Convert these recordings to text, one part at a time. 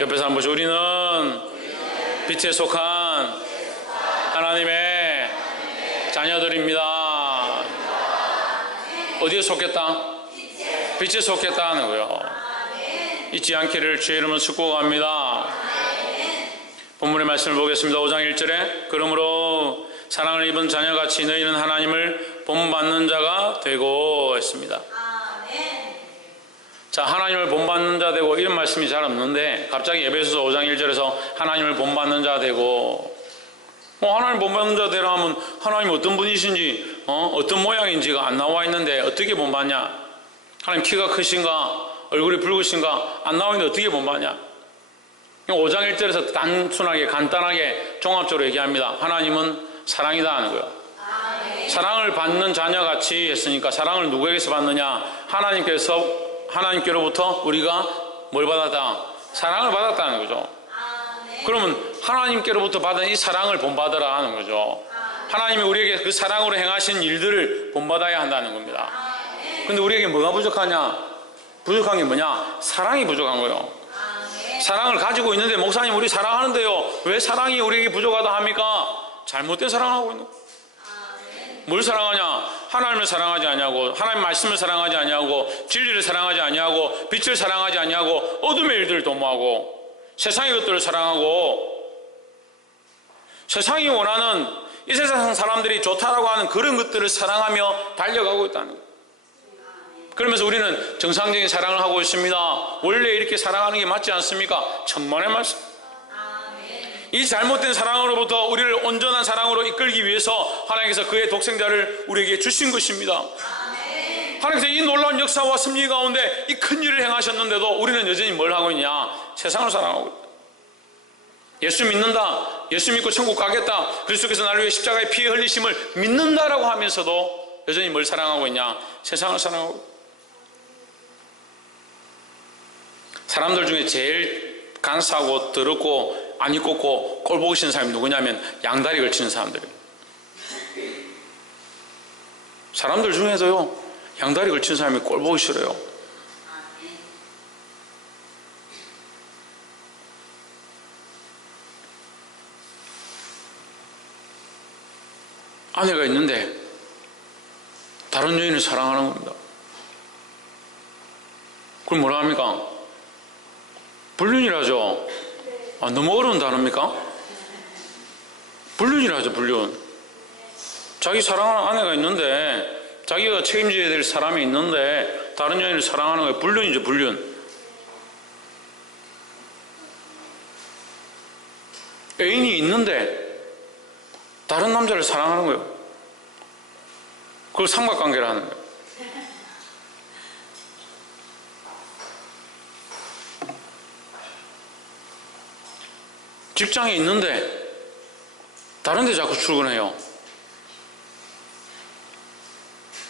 옆에 사람 보시고, 우리는 빛에 속한 하나님의 자녀들입니다. 어디에 속했다? 빛에 속했다는 거예요. 잊지 않기를 주의 이름으로 축복합니다. 본문의 말씀을 보겠습니다. 5장 1절에 그러므로 사랑을 입은 자녀같이 너희는 하나님을 본받는 자가 되고 했습니다. 자, 하나님을 본받는 자 되고 이런 말씀이 잘 없는데 갑자기 에베소서 5장 1절에서 하나님을 본받는 자 되고, 하나님 본받는 자 되라 하면 하나님 어떤 분이신지 어떤 모양인지가 안 나와 있는데 어떻게 본받냐? 하나님 키가 크신가? 얼굴이 붉으신가? 안 나와 있는데 어떻게 본받냐? 5장 1절에서 단순하게 간단하게 종합적으로 얘기합니다. 하나님은 사랑이다 하는 거예요. 사랑을 받는 자녀같이 했으니까 사랑을 누구에게서 받느냐? 하나님께로부터 우리가 뭘 받았다? 사랑을 받았다는 거죠. 그러면 하나님께로부터 받은 이 사랑을 본받으라 하는 거죠. 하나님이 우리에게 그 사랑으로 행하신 일들을 본받아야 한다는 겁니다. 근데 우리에게 뭐가 부족하냐? 부족한 게 뭐냐? 사랑이 부족한 거예요. 사랑을 가지고 있는데 목사님 우리 사랑하는데요, 왜 사랑이 우리에게 부족하다 합니까? 잘못된 사랑을 하고 있는 거예요. 뭘 사랑하냐? 하나님을 사랑하지 아니하고, 하나님 말씀을 사랑하지 아니하고, 진리를 사랑하지 아니하고, 빛을 사랑하지 아니하고, 어둠의 일들을 도모하고, 세상의 것들을 사랑하고, 세상이 원하는 이 세상 사람들이 좋다라고 하는 그런 것들을 사랑하며 달려가고 있다는 거예요. 그러면서 우리는 정상적인 사랑을 하고 있습니다. 원래 이렇게 사랑하는 게 맞지 않습니까? 천만의 말씀. 이 잘못된 사랑으로부터 우리를 온전한 사랑으로 이끌기 위해서 하나님께서 그의 독생자를 우리에게 주신 것입니다. 하나님께서 이 놀라운 역사와 섭리 가운데 이 큰 일을 행하셨는데도 우리는 여전히 뭘 하고 있냐? 세상을 사랑하고 있다. 예수 믿는다, 예수 믿고 천국 가겠다, 그리스도께서 나를 위해 십자가의 피 흘리심을 믿는다라고 하면서도 여전히 뭘 사랑하고 있냐? 세상을 사랑하고 있다. 사람들 중에 제일 간사하고 더럽고 안 입고 꼴 보기 싫은 사람이 누구냐면 양다리 걸치는 사람들이에요. 사람들 중에서요, 양다리 걸치는 사람이 꼴 보기 싫어요. 아내가 있는데 다른 여인을 사랑하는 겁니다. 그럼 뭐라 합니까? 불륜이라죠. 너무 어려운 단어입니까? 불륜이라죠, 불륜. 자기 사랑하는 아내가 있는데, 자기가 책임져야 될 사람이 있는데 다른 여인을 사랑하는 게 불륜이죠, 불륜. 애인이 있는데 다른 남자를 사랑하는 거예요. 그걸 삼각관계를 하는 거예요. 직장에 있는데 다른 데 자꾸 출근해요.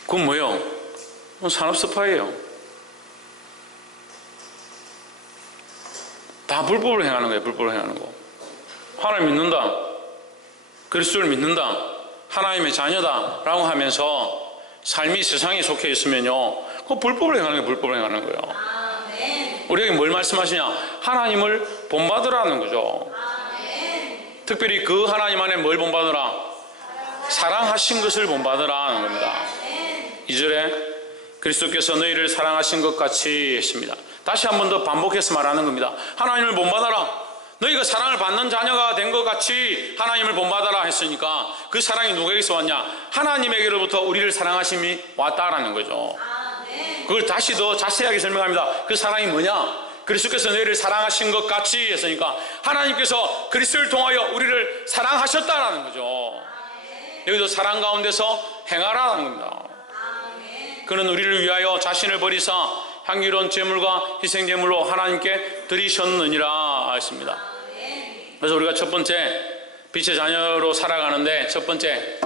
그건 뭐예요? 산업 스파이예요. 다 불법을 행하는 거예요. 불법을 행하는 거. 하나님 믿는다, 그리스도를 믿는다, 하나님의 자녀다 라고 하면서 삶이 세상에 속해 있으면요, 그 불법을 행하는 게 불법을 행하는 거예요. 우리에게 뭘 말씀하시냐? 하나님을 본받으라는 거죠. 특별히 그 하나님 안에 뭘 본받으라? 사랑하신 것을 본받으라 하는 겁니다. 2절에 그리스도께서 너희를 사랑하신 것 같이 했습니다. 다시 한 번 더 반복해서 말하는 겁니다. 하나님을 본받아라. 너희가 사랑을 받는 자녀가 된 것 같이 하나님을 본받아라 했으니까 그 사랑이 누구에게서 왔냐? 하나님에게로부터 우리를 사랑하심이 왔다라는 거죠. 그걸 다시 더 자세하게 설명합니다. 그 사랑이 뭐냐? 그리스도께서 너희를 사랑하신 것 같이 했으니까 하나님께서 그리스도를 통하여 우리를 사랑하셨다라는 거죠. 여기도 사랑 가운데서 행하라는 겁니다. 그는 우리를 위하여 자신을 버리사 향기로운 제물과 희생제물로 하나님께 드리셨느니라 했습니다. 그래서 우리가 첫 번째 빛의 자녀로 살아가는데 첫 번째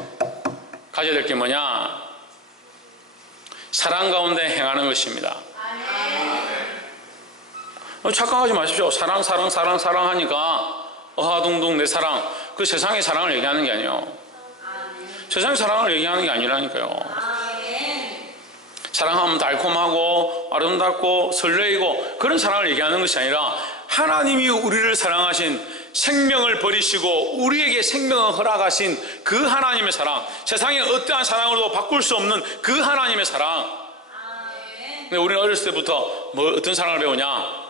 가져야 될 게 뭐냐? 사랑 가운데 행하는 것입니다. 착각하지 마십시오. 사랑 하니까 어하둥둥 내 사랑, 그 세상의 사랑을 얘기하는 게 아니에요. 세상의 사랑을 얘기하는 게 아니라니까요. 사랑하면 달콤하고 아름답고 설레이고 그런 사랑을 얘기하는 것이 아니라 하나님이 우리를 사랑하신, 생명을 버리시고 우리에게 생명을 허락하신 그 하나님의 사랑, 세상의 어떠한 사랑으로도 바꿀 수 없는 그 하나님의 사랑. 근데 우리는 어렸을 때부터 어떤 사랑을 배우냐?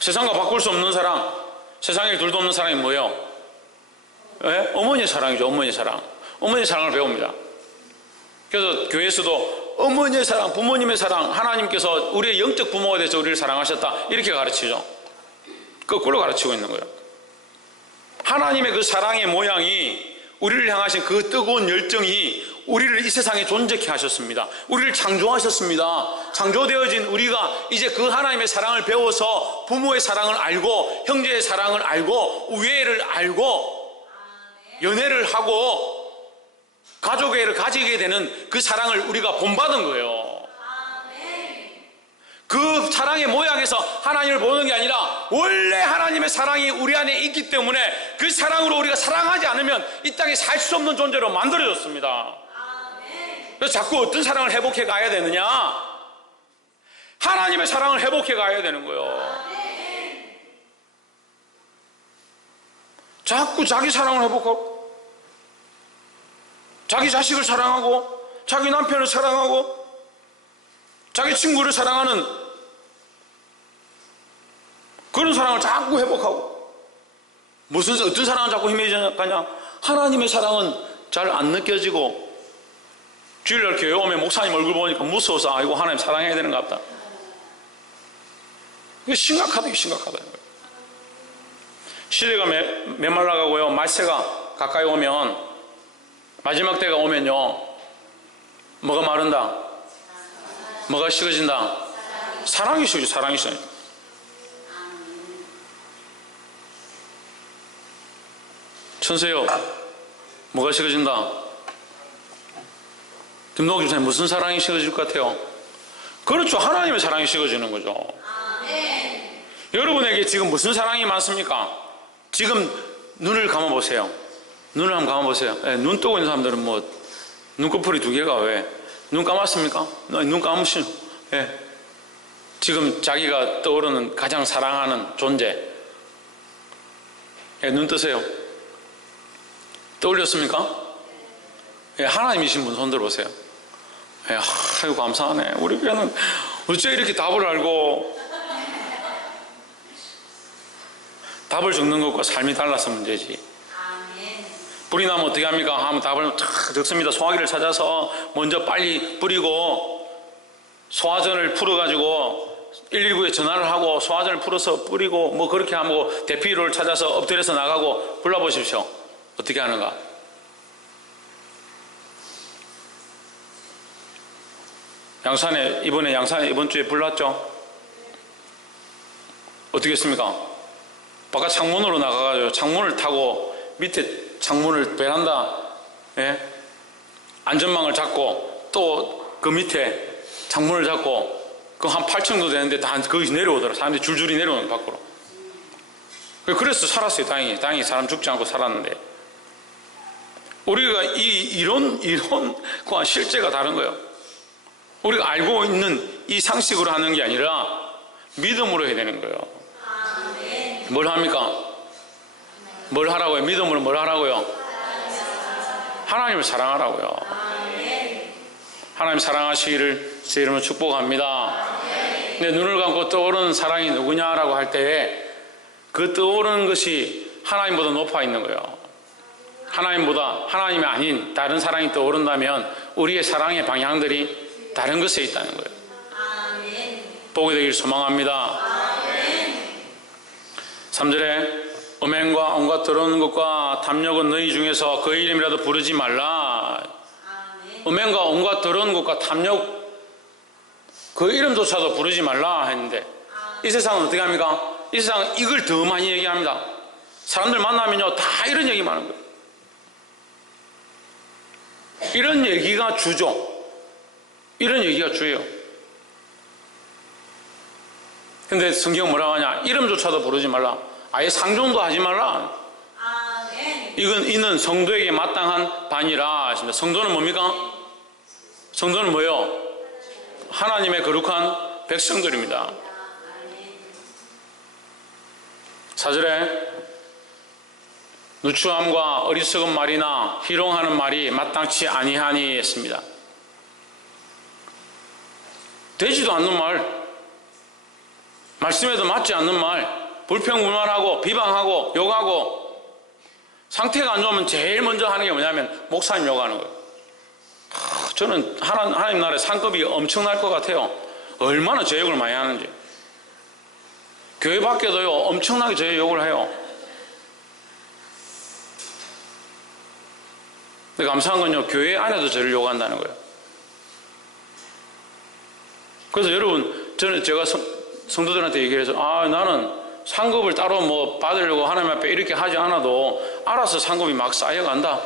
세상과 바꿀 수 없는 사랑, 세상에 둘도 없는 사랑이 뭐예요? 네? 어머니의 사랑이죠. 어머니의 사랑. 어머니의 사랑을 배웁니다. 그래서 교회에서도 어머니의 사랑, 부모님의 사랑, 하나님께서 우리의 영적 부모가 돼서 우리를 사랑하셨다, 이렇게 가르치죠. 거꾸로 가르치고 있는 거예요. 하나님의 그 사랑의 모양이, 우리를 향하신 그 뜨거운 열정이 우리를 이 세상에 존재케 하셨습니다. 우리를 창조하셨습니다. 창조되어진 우리가 이제 그 하나님의 사랑을 배워서 부모의 사랑을 알고, 형제의 사랑을 알고, 우애를 알고, 연애를 하고 가족애를 가지게 되는 그 사랑을 우리가 본받은 거예요. 그 사랑의 모양에서 하나님을 보는 게 아니라 원래 하나님의 사랑이 우리 안에 있기 때문에 그 사랑으로 우리가 사랑하지 않으면 이 땅에 살 수 없는 존재로 만들어졌습니다. 그래서 자꾸 어떤 사랑을 회복해 가야 되느냐? 하나님의 사랑을 회복해 가야 되는 거예요. 자꾸 자기 사랑을 회복하고, 자기 자식을 사랑하고, 자기 남편을 사랑하고, 자기 친구를 사랑하는 그런 사랑을 자꾸 회복하고, 어떤 사랑을 자꾸 힘해지냐? 하나님의 사랑은 잘 안 느껴지고, 주일날 교회 오면 목사님 얼굴 보니까 무서워서 이거 하나님 사랑해야 되는 것 같다. 이게 심각하다. 시대가 메말라가고요, 말세가 가까이 오면, 마지막 때가 오면요, 뭐가 마른다? 뭐가 식어진다? 사랑이 식어져. 사랑이 식어져. 천세요, 뭐가 식어진다? 김동욱 집사님, 무슨 사랑이 식어질 것 같아요? 그렇죠. 하나님의 사랑이 식어지는 거죠. 여러분에게 지금 무슨 사랑이 많습니까? 지금 눈을 감아보세요. 눈을 한번 감아보세요. 눈 뜨고 있는 사람들은 눈꺼풀이 2개가 왜? 눈 감았습니까? 눈 감으시죠. 지금 자기가 떠오르는 가장 사랑하는 존재. 눈 뜨세요. 떠올렸습니까? 하나님이신 분 손 들어보세요. 아이고, 감사하네. 우리 교회는 어째 이렇게 답을 알고, 답을 적는 것과 삶이 달라서 문제지. 불이 나면 어떻게 합니까? 하면 답을 탁 적습니다. 소화기를 찾아서 먼저 빨리 뿌리고, 소화전을 풀어가지고 119에 전화를 하고 소화전을 풀어서 뿌리고, 그렇게 하고 대피로를 찾아서 엎드려서 나가고. 불러보십시오. 어떻게 하는가? 이번에 양산에 이번 주에 불났죠? 어떻게 했습니까? 바깥 창문으로 나가가지고 창문을 타고 밑에 창문을 베란다, 안전망을 잡고 또 그 밑에 창문을 잡고, 그 한 8층도 되는데 다 거기서 내려오더라. 사람들이 줄줄이 내려오는 밖으로. 그래서 살았어요. 다행히 사람 죽지 않고 살았는데, 우리가 이론과 실제가 다른 거예요. 우리가 알고 있는 이 상식으로 하는 게 아니라 믿음으로 해야 되는 거예요. 뭘 합니까? 뭘 하라고요? 믿음으로 뭘 하라고요? 하나님을 사랑하라고요. 하나님 사랑하시기를 제 이름으로 축복합니다. 내 눈을 감고 떠오르는 사랑이 누구냐라고 할 때, 그 떠오르는 것이 하나님보다 높아 있는 거예요. 하나님이 아닌 다른 사랑이 떠오른다면 우리의 사랑의 방향들이 다른 것에 있다는 거예요. 보게 되길 소망합니다. 3절에 음행과 온갖 더러운 것과 탐욕은 너희 중에서 그 이름이라도 부르지 말라. 음행과 온갖 더러운 것과 탐욕, 그 이름조차도 부르지 말라 했는데, 이 세상은 어떻게 합니까? 이 세상은 이걸 더 많이 얘기합니다. 사람들 만나면요, 다 이런 얘기만 하는 거예요. 이런 얘기가 주죠. 이런 얘기가 주예요. 근데 성경 뭐라고 하냐? 이름조차도 부르지 말라. 아예 상종도 하지 말라. 이는 성도에게 마땅한 반이라 하십니다. 성도는 뭡니까? 성도는 뭐예요? 하나님의 거룩한 백성들입니다. 4절에 누추함과 어리석은 말이나 희롱하는 말이 마땅치 아니하니 했습니다. 되지도 않는 말, 말씀에도 맞지 않는 말, 불평불만하고 비방하고 욕하고, 상태가 안 좋으면 제일 먼저 하는 게 뭐냐면 목사님 욕하는 거예요. 저는 하나님 나라의 상급이 엄청날 것 같아요. 얼마나 제 욕을 많이 하는지. 교회 밖에도요 엄청나게 제 욕을 해요. 근데 감사한 건요, 교회 안에도 저를 욕한다는 거예요. 그래서 여러분, 제가 성도들한테 얘기해서, 나는 상급을 따로 뭐 받으려고 하나님 앞에 이렇게 하지 않아도 알아서 상급이 막 쌓여간다.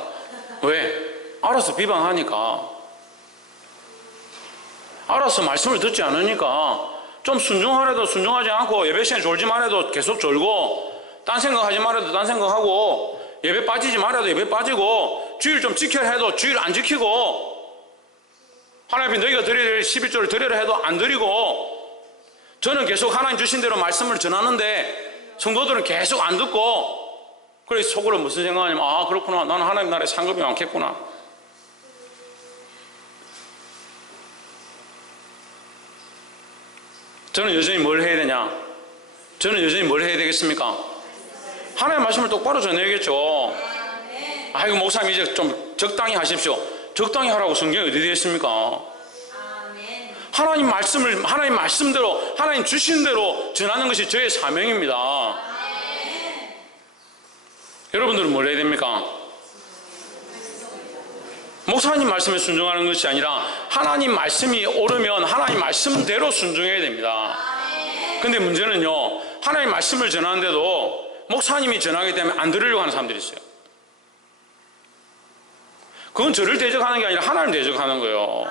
왜? 알아서 비방하니까. 알아서 말씀을 듣지 않으니까. 좀 순종하래도 순종하지 않고, 예배 시간에 졸지 말아도 계속 졸고, 딴 생각하지 말아도 딴 생각하고, 예배 빠지지 말아도 예배 빠지고, 주일 좀 지켜야 해도 주일 안 지키고, 하나님 앞에 너희가 드려야 될 11조를 드리라 해도 안 드리고, 저는 계속 하나님 주신 대로 말씀을 전하는데 성도들은 계속 안 듣고, 그래서 속으로 무슨 생각하냐면, 그렇구나, 나는 하나님 나라에 상급이 많겠구나. 저는 여전히 뭘 해야 되냐? 저는 여전히 뭘 해야 되겠습니까? 하나님의 말씀을 똑바로 전해야겠죠. 아이고 목사님 이제 좀 적당히 하십시오. 적당히 하라고 성경에 어디 되어 있습니까? 하나님 말씀대로 하나님 주신 대로 전하는 것이 저의 사명입니다. 여러분들은 뭘 해야 됩니까? 목사님 말씀에 순종하는 것이 아니라 하나님 말씀이 옳으면 하나님 말씀대로 순종해야 됩니다. 근데 문제는요, 하나님 말씀을 전하는데도 목사님이 전하기 때문에 안 들으려고 하는 사람들이 있어요. 그건 저를 대적하는 게 아니라 하나님 대적하는 거예요.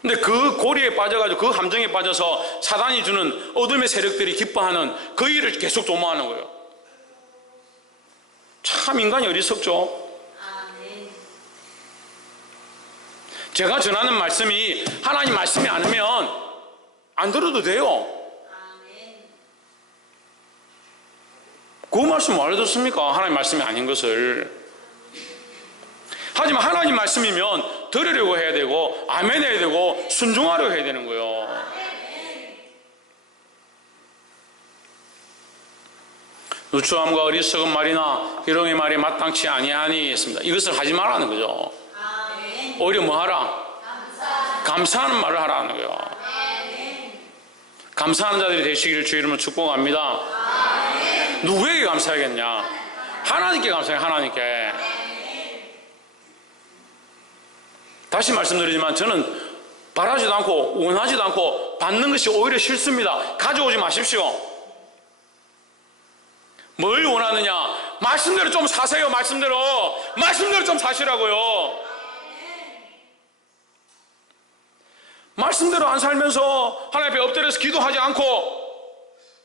근데 그 고리에 빠져가지고 그 함정에 빠져서 사단이 주는 어둠의 세력들이 기뻐하는 그 일을 계속 도모하는 거예요. 참 인간이 어리석죠. 제가 전하는 말씀이 하나님 말씀이 아니면 안 들어도 돼요. 그 말씀 왜 듣습니까? 하나님 말씀이 아닌 것을. 하지만 하나님 말씀이면 들으려고 해야 되고 아멘 해야 되고 순종하려고 해야 되는 거예요. 누추함과 어리석은 말이나 희롱의 말이 마땅치 아니하니 했습니다. 이것을 하지 말라는 거죠. 오히려 뭐 하라? 감사하는 말을 하라는 거예요. 감사하는 자들이 되시기를 주의 이름으로 축복합니다. 누구에게 감사하겠냐? 하나님께 감사해. 하나님께. 다시 말씀드리지만 저는 바라지도 않고 원하지도 않고 받는 것이 오히려 싫습니다. 가져오지 마십시오. 뭘 원하느냐? 말씀대로 좀 사세요. 말씀대로 좀 사시라고요. 말씀대로 안 살면서 하나님 앞에 엎드려서 기도하지 않고,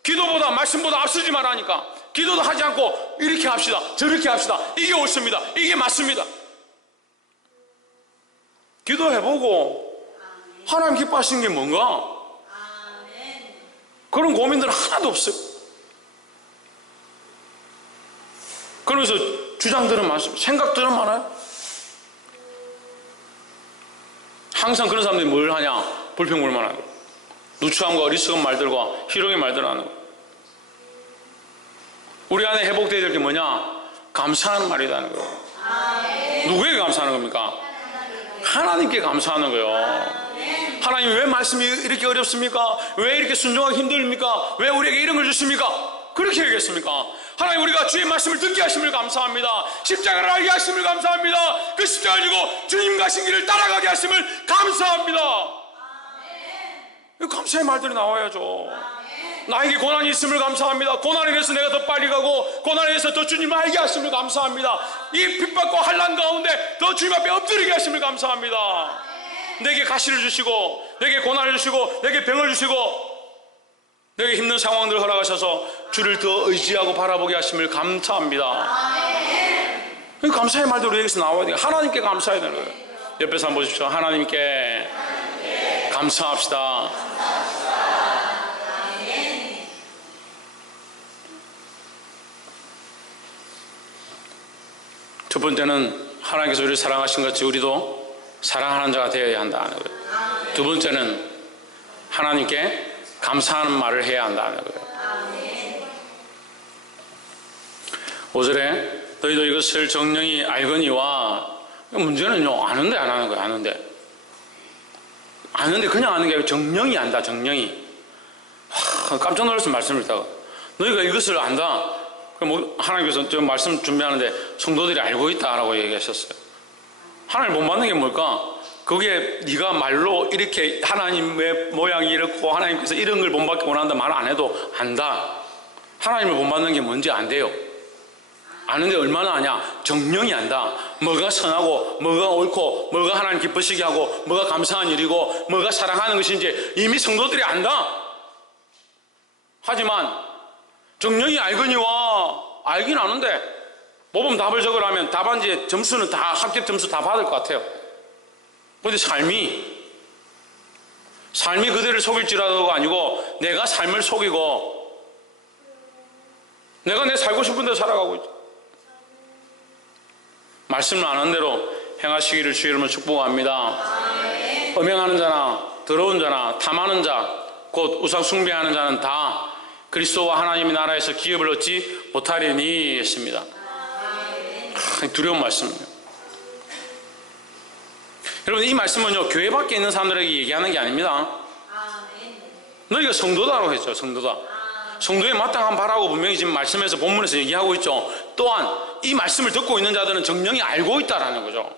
기도보다 말씀보다 앞서지 말라니까 기도도 하지 않고 이렇게 합시다 저렇게 합시다, 이게 옳습니다, 이게 맞습니다. 기도해보고 하나님 기뻐하시는 게 뭔가? 그런 고민들은 하나도 없어요. 그러면서 주장들은 많습니다. 생각들은 많아요. 항상 그런 사람들이 뭘 하냐? 불평불만하는 거예요. 누추함과 어리석은 말들과 희롱의 말들을 하는 거예요. 우리 안에 회복되어야 될 게 뭐냐? 감사하는 말이라는 거예요. 누구에게 감사하는 겁니까? 하나님께 감사하는 거예요. 하나님 왜 말씀이 이렇게 어렵습니까? 왜 이렇게 순종하기 힘듭니까? 왜 우리에게 이런 걸 주십니까? 그렇게 얘기했습니까? 하나님 우리가 주의 말씀을 듣게 하심을 감사합니다. 십자가를 알게 하심을 감사합니다. 그 십자가를 지고 주님 가신 길을 따라가게 하심을 감사합니다. 감사의 말들이 나와야죠. 나에게 고난이 있음을 감사합니다. 고난에 대해서 내가 더 빨리 가고 고난에 대해서 더 주님을 알게 하심을 감사합니다. 이 핍박과 환난 가운데 더 주님 앞에 엎드리게 하심을 감사합니다. 내게 가시를 주시고 내게 고난을 주시고 내게 병을 주시고 내게 힘든 상황들을 허락하셔서 주를 더 의지하고 바라보게 하심을 감사합니다. 감사의 말들이 여기서 나와야 돼요. 하나님께 감사해야 되는 거예요. 옆에서 한번 보십시오. 하나님께 감사합시다. 첫 번째는 하나님께서 우리를 사랑하신 같이 우리도 사랑하는 자가 되어야 한다는 거예요. 두 번째는 하나님께 감사하는 말을 해야 한다는 거예요. 5절에 너희도 이것을 정령이 알거니와, 문제는요, 아는데 안 하는 거예요. 아는데 그냥 아는 게 아니라 정령이 안다. 정령이. 깜짝 놀라서 말씀을 듣다가 너희가 이것을 안다. 그럼 하나님께서 저 말씀 준비하는데 성도들이 알고 있다라고 얘기하셨어요. 하나님 못 받는 게 뭘까? 그게 네가 말로 이렇게 하나님의 모양이 이렇고 하나님께서 이런 걸 본받기 원한다 말 안 해도 안다. 하나님을 본받는 게 뭔지 안 돼요. 아는데 얼마나 아냐? 정령이 안다. 뭐가 선하고 뭐가 옳고 뭐가 하나님 기쁘시게 하고 뭐가 감사한 일이고 뭐가 사랑하는 것인지 이미 성도들이 안다. 하지만 정령이 알거니와, 알긴 아는데 모범 답을 적으라면 답안지에 점수는 다 합격 점수 다 받을 것 같아요. 그런데 삶이 그들을 속일지라도가 아니고 내가 삶을 속이고 내가 내 살고 싶은 대로 살아가고 있죠. 말씀을 아는 대로 행하시기를 주의 이름으로 축복합니다. 음행하는 자나 더러운 자나 탐하는 자 곧 우상 숭배하는 자는 다 그리스도와 하나님의 나라에서 기업을 얻지 못하리니 했습니다. 두려운 말씀이에요. 여러분, 이 말씀은요, 교회 밖에 있는 사람들에게 얘기하는 게 아닙니다. 너희가 성도다라고 했죠. 성도에 마땅한 바라고 분명히 지금 말씀에서 본문에서 얘기하고 있죠. 또한 이 말씀을 듣고 있는 자들은 정령이 알고 있다라는 거죠.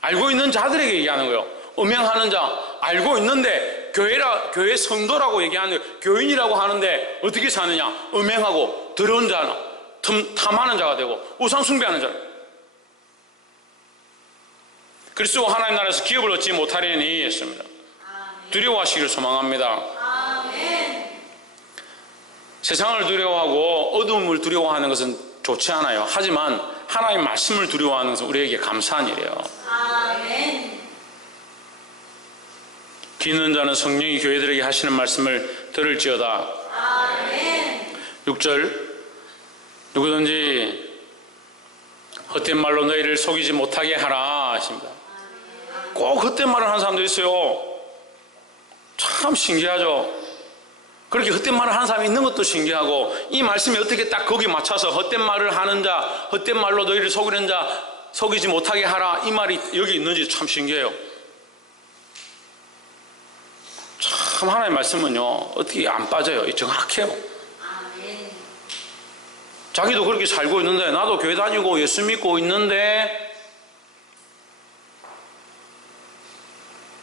알고 있는 자들에게 얘기하는 거예요. 음행하는 자 알고 있는데 교회 성도라고 얘기하는 거예요. 교인이라고 하는데 어떻게 사느냐? 음행하고 더러운 자나 탐하는 자가 되고 우상 숭배하는 자. 그리스도와 하나님 나라에서 기업을 얻지 못하리니 했습니다. 두려워하시기를 소망합니다. 세상을 두려워하고 어둠을 두려워하는 것은 좋지 않아요. 하지만 하나님 말씀을 두려워하는 것은 우리에게 감사한 일이에요. 귀 있는 자는 성령이 교회들에게 하시는 말씀을 들을지어다. 6절 누구든지 헛된 말로 너희를 속이지 못하게 하라 하십니다. 꼭 헛된 말을 하는 사람도 있어요. 참 신기하죠. 그렇게 헛된 말을 하는 사람이 있는 것도 신기하고, 이 말씀이 어떻게 딱 거기 맞춰서 헛된 말을 하는 자, 헛된 말로 너희를 속이는 자 속이지 못하게 하라, 이 말이 여기 있는지 참 신기해요. 참 하나님의 말씀은요, 어떻게 안 빠져요. 정확해요. 자기도 그렇게 살고 있는데, 나도 교회 다니고 예수 믿고 있는데,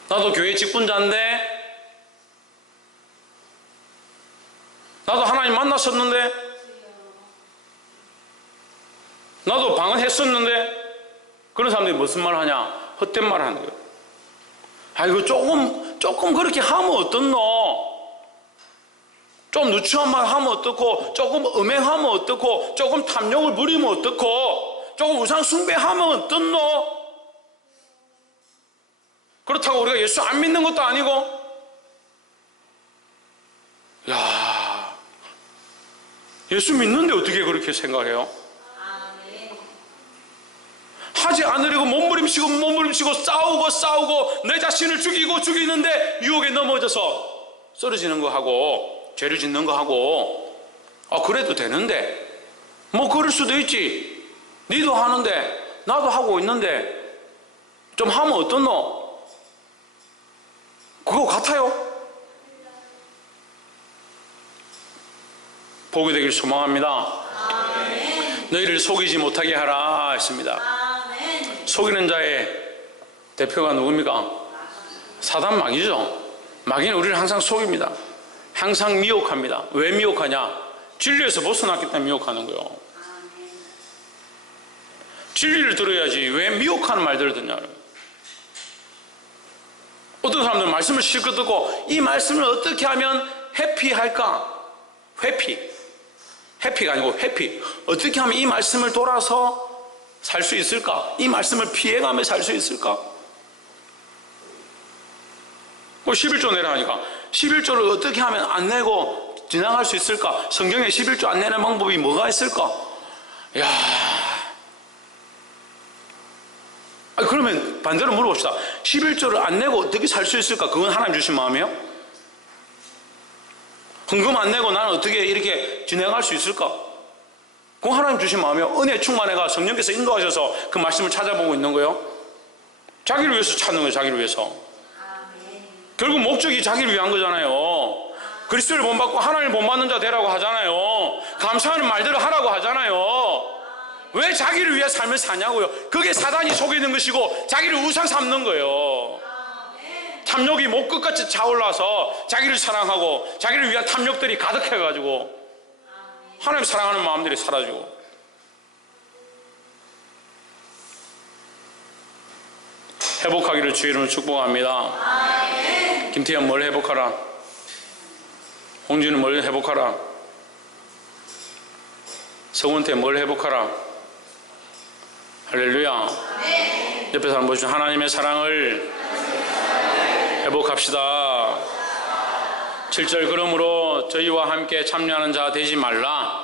나도 교회 직분자인데, 나도 하나님 만났었는데, 나도 방언했었는데, 그런 사람들이 무슨 말 하냐? 헛된 말 하는 거예요. 아이고, 조금 그렇게 하면 어떻노? 좀 누추한 말 하면 어떻고, 조금 음행하면 어떻고, 조금 탐욕을 부리면 어떻고, 조금 우상 숭배하면 어떻노? 그렇다고 우리가 예수 안 믿는 것도 아니고, 야, 예수 믿는데 어떻게 그렇게 생각해요? 하지 않으려고 몸부림치고 싸우고 내 자신을 죽이는데 유혹에 넘어져서 쓰러지는 거 하고 죄를 짓는 거 하고, 그래도 되는데 뭐 그럴 수도 있지. 니도 하는데 나도 하고 있는데 좀 하면 어떻노? 그거 같아요? 복이 되길 소망합니다. 너희를 속이지 못하게 하라 했습니다. 속이는 자의 대표가 누굽니까? 사단 마귀죠. 마귀는 우리를 항상 속입니다. 항상 미혹합니다. 왜 미혹하냐? 진리에서 벗어났기 때문에 미혹하는 거예요. 진리를 들어야지 왜 미혹하는 말들을 듣냐. 어떤 사람들은 말씀을 실컷 듣고 이 말씀을 어떻게 하면 해피할까? 해피가 아니고 회피. 어떻게 하면 이 말씀을 돌아서 살 수 있을까? 이 말씀을 피해가며 살 수 있을까? 11조 내라 하니까 11조를 어떻게 하면 안 내고 지나갈 수 있을까? 성경에 11조 안 내는 방법이 뭐가 있을까? 이야, 반대로 물어봅시다. 11조를 안 내고 어떻게 살 수 있을까? 그건 하나님 주신 마음이에요? 헌금 안 내고 나는 어떻게 이렇게 진행할 수 있을까? 그건 하나님 주신 마음이에요. 은혜 충만해가 성령께서 인도하셔서 그 말씀을 찾아보고 있는 거예요. 자기를 위해서 찾는 거예요. 자기를 위해서. 결국 목적이 자기를 위한 거잖아요. 그리스도를 본받고 하나님을 본받는 자 되라고 하잖아요. 감사하는 말들을 하라고 하잖아요. 왜 자기를 위해 삶을 사냐고요. 그게 사단이 속이는 것이고 자기를 우상 삼는 거예요. 탐욕이 목 끝까지 차올라서 자기를 사랑하고 자기를 위한 탐욕들이 가득해가지고 하나님 사랑하는 마음들이 사라지고. 회복하기를 주의 이름으로 축복합니다. 김태현 뭘 회복하라? 홍진은 뭘 회복하라? 성원태 뭘 회복하라? 할렐루야. 옆에 사람 보시죠. 하나님의 사랑을 회복합시다. 7절 그러므로 저희와 함께 참여하는 자 되지 말라.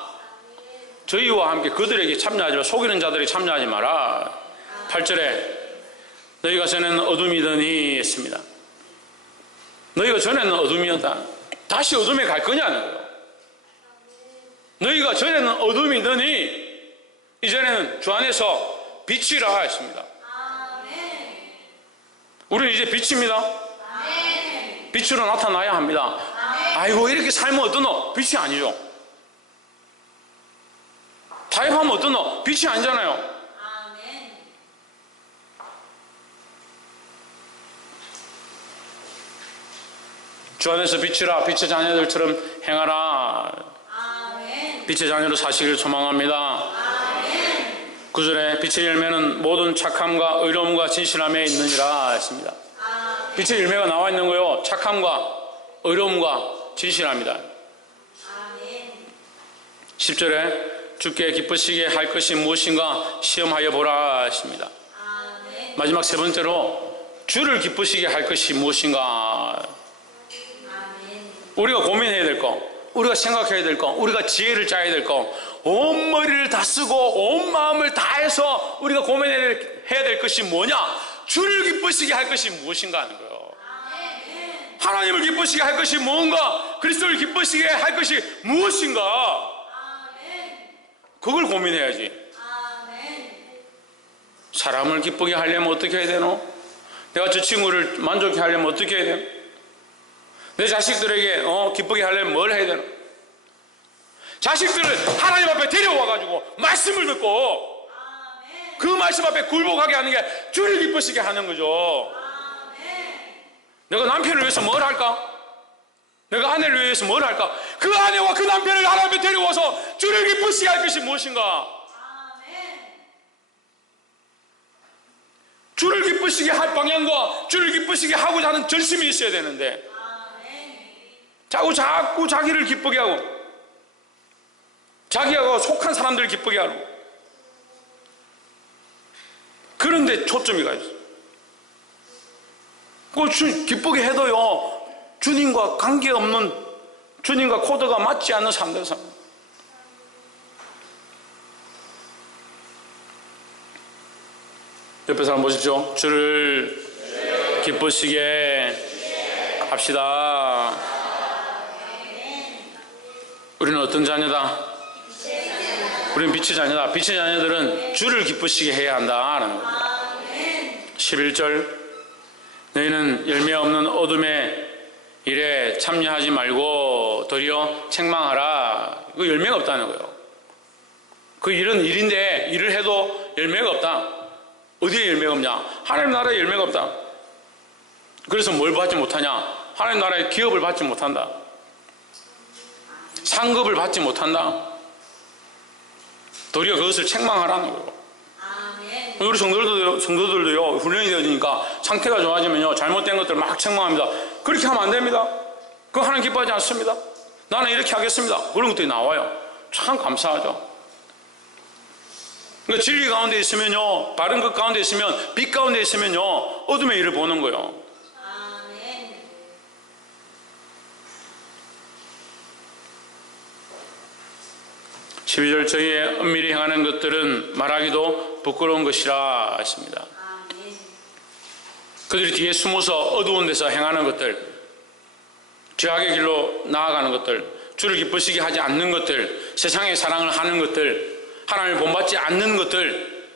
저희와 함께 그들에게 참여하지 마. 속이는 자들이 참여하지 마라. 8절에 너희가 전에는 어둠이더니 했습니다. 너희가 전에는 어둠이었다. 다시 어둠에 갈 거냐는 거예요. 너희가 전에는 어둠이더니 이전에는 주 안에서 빛이라 했습니다. 우리는 이제 빛입니다. 빛으로 나타나야 합니다. 아이고 이렇게 살면 어떠노? 빛이 아니죠. 타협하면 어떠노? 빛이 아니잖아요. 주 안에서 빛이라. 빛의 자녀들처럼 행하라. 빛의 자녀로 사시기를 소망합니다. 9절에 빛의 열매는 모든 착함과 의로움과 진실함에 있느니라 했습니다. 빛의 열매가 나와 있는 거요. 착함과 의로움과 진실함이다. 10절에 주께 기쁘시게 할 것이 무엇인가 시험하여 보라 했습니다. 마지막 세 번째로 주를 기쁘시게 할 것이 무엇인가. 우리가 고민해야 될 거, 우리가 생각해야 될 거, 우리가 지혜를 짜야 될 거, 온 머리를 다 쓰고 온 마음을 다해서 우리가 고민해야 될 것이 뭐냐? 주를 기쁘시게 할 것이 무엇인가 하는 거예요. 하나님을 기쁘시게 할 것이 뭔가, 그리스도를 기쁘시게 할 것이 무엇인가, 그걸 고민해야지. 사람을 기쁘게 하려면 어떻게 해야 되노? 내가 저 친구를 만족해 하려면 어떻게 해야 되노? 내 자식들에게 기쁘게 하려면 뭘 해야 되노? 자식들을 하나님 앞에 데려와가지고 말씀을 듣고 그 말씀 앞에 굴복하게 하는 게 주를 기쁘시게 하는 거죠. 내가 남편을 위해서 뭘 할까? 내가 아내를 위해서 뭘 할까? 그 아내와 그 남편을 하나님 앞에 데려와서 주를 기쁘시게 할 것이 무엇인가? 주를 기쁘시게 할 방향과 주를 기쁘시게 하고자 하는 결심이 있어야 되는데 자꾸 자기를 기쁘게 하고 자기하고 속한 사람들을 기쁘게 하고 그런데 초점이 가 있어요. 기쁘게 해도요 주님과 관계없는, 주님과 코드가 맞지 않는 사람들 삽니다. 옆에 사람 보십시오. 주를 기쁘시게 합시다. 우리는 어떤 자녀다? 우리는 빛의 자녀다. 빛의 자녀들은 주를 기쁘시게 해야 한다라는 겁니다. 11절 너희는 열매 없는 어둠의 일에 참여하지 말고 도리어 책망하라. 그 열매가 없다는 거예요. 그 일은 일인데 일을 해도 열매가 없다. 어디에 열매가 없냐? 하나님 나라에 열매가 없다. 그래서 뭘 받지 못하냐? 하나님 나라의 기업을 받지 못한다. 상급을 받지 못한다. 도리어 그것을 책망하라는 거예요. 우리 성도들도요 훈련이 되어지니까 상태가 좋아지면요 잘못된 것들을 막 책망합니다. 그렇게 하면 안 됩니다. 그거 하나님 기뻐하지 않습니다. 나는 이렇게 하겠습니다. 그런 것들이 나와요. 참 감사하죠. 그러니까 진리 가운데 있으면요, 바른 것 가운데 있으면, 빛 가운데 있으면요 어둠의 일을 보는 거예요. 12절 저희의 은밀히 행하는 것들은 말하기도 부끄러운 것이라 했습니다. 그들이 뒤에 숨어서 어두운 데서 행하는 것들, 죄악의 길로 나아가는 것들, 주를 기쁘시게 하지 않는 것들, 세상의 사랑을 하는 것들, 하나님을 본받지 않는 것들,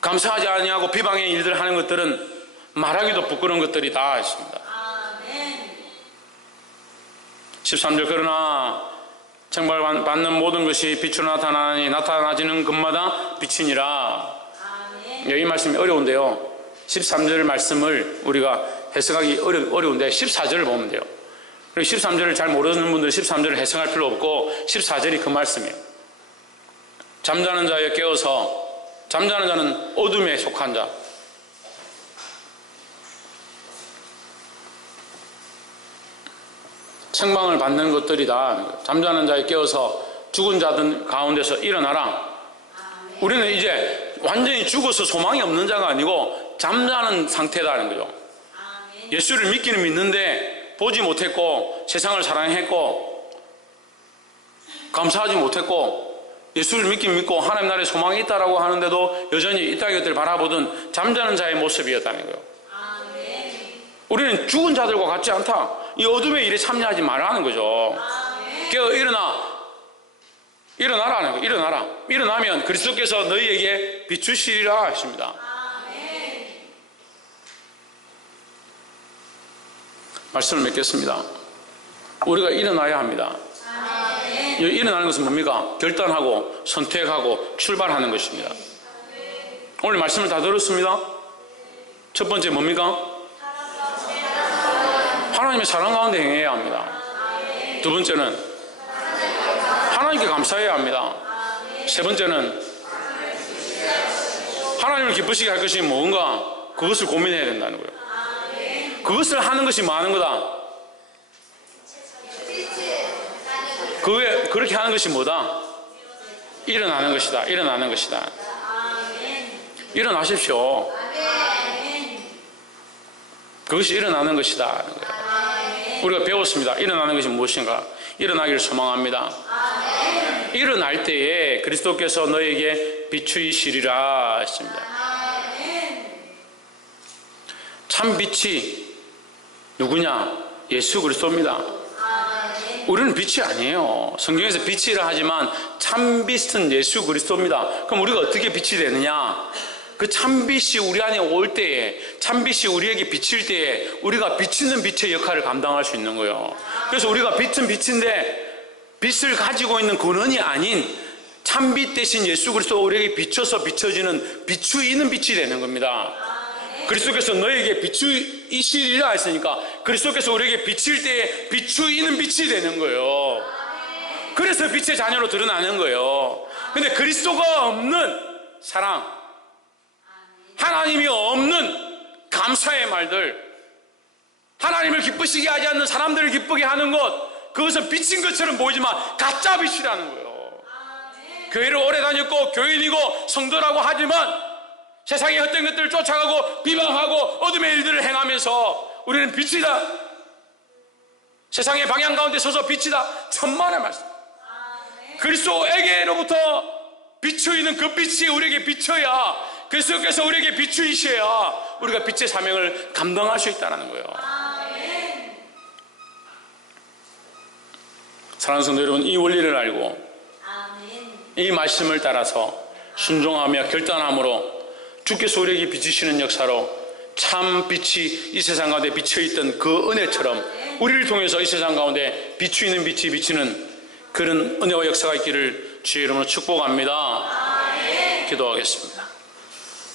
감사하지 아니하고 비방의 일들을 하는 것들은 말하기도 부끄러운 것들이다 했습니다. 13절 그러나 정벌받는 모든 것이 빛으로 나타나니 나타나지는 것마다 빛이니라. 이 말씀이 어려운데요, 13절 말씀을 우리가 해석하기 어려운데 14절을 보면 돼요. 13절을 잘 모르는 분들은 13절을 해석할 필요 없고 14절이 그 말씀이에요. 잠자는 자에 깨어서, 잠자는 자는 어둠에 속한 자, 책망을 받는 것들이다. 잠자는 자에 깨어서 죽은 자들 가운데서 일어나라. 우리는 이제 완전히 죽어서 소망이 없는 자가 아니고 잠자는 상태다는 거죠. 예수를 믿기는 믿는데 보지 못했고 세상을 사랑했고 감사하지 못했고 예수를 믿긴 믿고 하나님 나라에 소망이 있다라고 하는데도 여전히 이 땅의 것들을 바라보던 잠자는 자의 모습이었다는 거예요. 우리는 죽은 자들과 같지 않다. 이 어둠의 일에 참여하지 말라는 거죠. 깨어 일어나라는 거예요. 일어나라. 일어나면 그리스도께서 너희에게 비추시리라 하십니다. 말씀을 맺겠습니다. 우리가 일어나야 합니다. 일어나는 것은 뭡니까? 결단하고 선택하고 출발하는 것입니다. 오늘 말씀을 다 들었습니다. 첫 번째 뭡니까? 하나님의 사랑 가운데 행해야 합니다. 두 번째는 하나님께 감사해야 합니다. 세 번째는 하나님을 기쁘시게 할 것이 뭔가 그것을 고민해야 된다는 거예요. 그것을 하는 것이 많은 거다. 그렇게 하는 것이 뭐다? 일어나는 것이다. 일어나는 것이다. 일어나십시오. 그것이 일어나는 것이다. 우리가 배웠습니다. 일어나는 것이 무엇인가? 일어나기를 소망합니다. 일어날 때에 그리스도께서 너에게 비추이시리라 했습니다. 참 빛이 누구냐? 예수 그리스도입니다. 우리는 빛이 아니에요. 성경에서 빛이라 하지만 참 빛은 예수 그리스도입니다. 그럼 우리가 어떻게 빛이 되느냐? 그 참빛이 우리 안에 올 때에, 참빛이 우리에게 비칠 때에 우리가 비치는 빛의 역할을 감당할 수 있는 거예요. 그래서 우리가 빛은 빛인데 빛을 가지고 있는 근원이 아닌 참빛 대신 예수 그리스도가 우리에게 비춰서 비춰지는 비추이는 빛이 되는 겁니다. 그리스도께서 너에게 비추이시리라 했으니까 그리스도께서 우리에게 비칠 때에 비추이는 빛이 되는 거예요. 그래서 빛의 자녀로 드러나는 거예요. 근데 그리스도가 없는 사랑, 하나님이 없는 감사의 말들, 하나님을 기쁘시게 하지 않는 사람들을 기쁘게 하는 것, 그것은 빛인 것처럼 보이지만 가짜 빛이라는 거예요. 교회를 오래 다녔고 교인이고 성도라고 하지만 세상의 헛된 것들을 쫓아가고 비방하고 어둠의 일들을 행하면서 우리는 빛이다, 세상의 방향 가운데 서서 빛이다, 천만의 말씀. 그리스도에게로부터 비추이는 그 빛이 우리에게 비춰야, 그리스도께서 우리에게 비추이셔야 우리가 빛의 사명을 감당할 수 있다는 거예요. 사랑하는 성도 여러분, 이 원리를 알고 이 말씀을 따라서 순종하며 결단함으로 주께서 우리에게 비추시는 역사로 참 빛이 이 세상 가운데 비쳐있던 그 은혜처럼 우리를 통해서 이 세상 가운데 비추이는 빛이 비치는 그런 은혜와 역사가 있기를 주의 이름으로 축복합니다. 기도하겠습니다.